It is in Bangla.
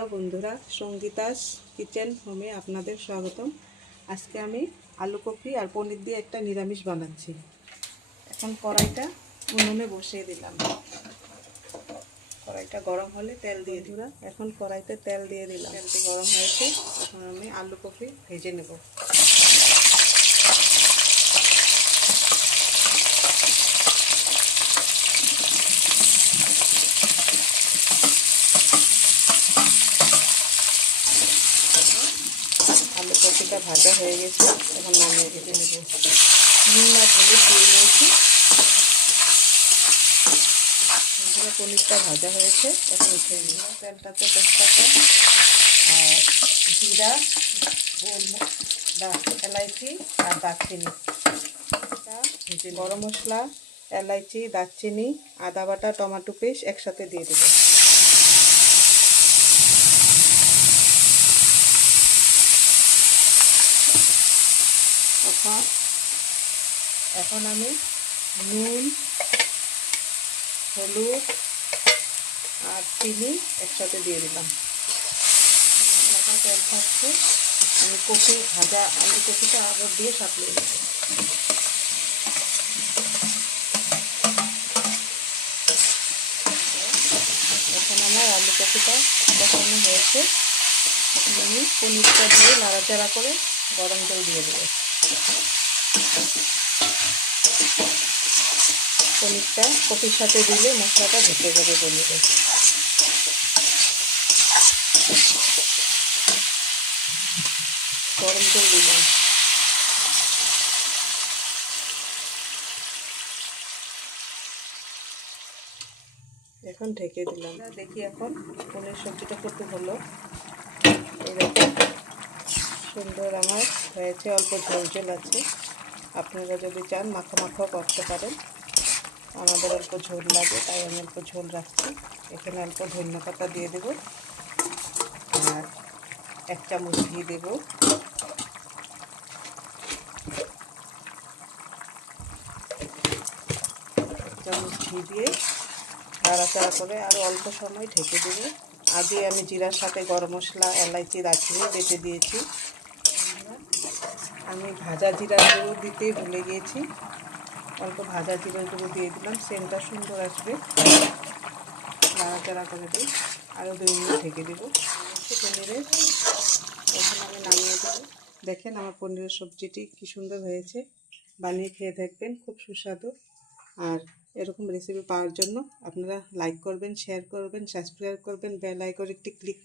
হ্যালো বন্ধুরা, সঙ্গীতাস কিচেন হোমে আপনাদের স্বাগতম। আজকে আমি আলু কপি আর পনির দিয়ে একটা নিরামিষ বানাচ্ছি। এখন কড়াইটা উনুনে বসিয়ে দিলাম। কড়াইটা গরম হলে তেল দিয়ে দিলাম। এখন কড়াইতে তেল দিয়ে দিলাম। তেলটি গরম হয়েছে, এখন আমি আলু কপি ভেজে নেব। আলু কপিটা ভাজা হয়ে গেছে, এখন নামিয়ে ভেজে নেব। নুন আর হলুদ দিয়ে নিয়েছি। পনিরটা ভাজা হয়েছে, এখন উঠে নিয়ে তেলটাতে তেজপাতা আর জিরা, এলাইচি আর দারচিনি, গরম মশলা, এলাইচি, দারচিনি, আদা বাটা, টমেটো পেস্ট একসাথে দিয়ে দেবো। এখন আমি নুন, হলুদ আর চিনি একসাথে দিয়ে দিলাম। তেল থাকছে, আমি কপি ভাজা আলু কপিটা আবার দিয়ে সাঁতলিয়ে দেবো। এখন আমার আলু কপিটা কষানো হয়েছে, এখন আমি পনিরটা দিয়ে নাড়াচাড়া করে গরম জল দিয়ে দেবো। পনিরটা কপির সাথে দিলে মশলাটা ঢেকে যাবে পনিরে। গরম জল দিলাম। এখন ঢেকে দিলাম। দেখি এখন পনির সবজিটা কত হলো। এরকম সুন্দর আমার হয়েছে, অল্প ঝোল ঝোল আছে। আপনারা যদি চান মাখা মাখাও করতে পারেন। আমাদের অল্প ঝোল লাগে, তাই আমি অল্প ঝোল রাখছি। এখানে অল্প ধনিয়া পাতা দিয়ে দেব আর 1 চামচ ঘি দেব। চামচ ঘি দিয়ে নাড়াচাড়া করে আরও অল্প সময় ঢেকে দেবো। আগে আমি জিরার সাথে গরম মশলা, এলাইচি, দারচিনি বেটে দিয়েছি। আমি ভাজা জিরার গুঁড়ো দিতে ভুলে গিয়েছি, অল্প ভাজা জিরার গুঁড়ো দিয়ে দিলাম, সেন্টটা সুন্দর আসবে। নাড়াচাড়া করে দিই, আরও 2 মিনিট ঢেকে দেবো। পনিরের এখন আমি নামিয়ে দেবো। দেখেন আমার পনিরের সবজিটি কি সুন্দর হয়েছে। বানিয়ে খেয়ে দেখবেন, খুব সুস্বাদু। আর এরকম রেসিপি পাওয়ার জন্য আপনারা লাইক করবেন, শেয়ার করবেন, সাবস্ক্রাইব করবেন, বেল আইকনে একটি ক্লিক